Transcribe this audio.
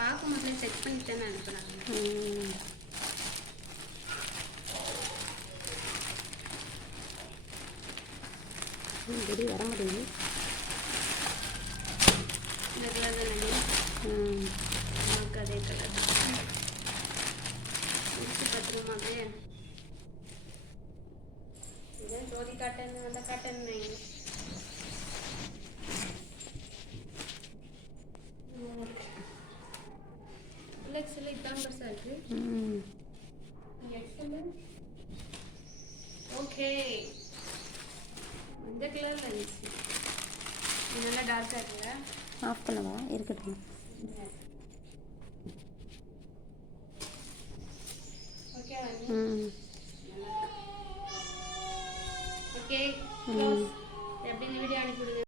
பார்க்கும் போதே செக் பண்ணி தானே அனுப்புகிறாங்க. இப்படி வர முடியுது. இந்த கலர் தானே? நமக்கு அதே கலர் முடிச்சு பத்திரமாவே. இதே ஜோதி காட்டன் அந்த காட்டன் எக்ஸல் இதான் பெருசாக இருக்குது. Excel okay. இந்த கலரில் இருந்துச்சு. நல்லா டார்க்காக இருக்குல்ல? ஆஃப் பண்ணவா? இருக்கட்டும். Okay okay.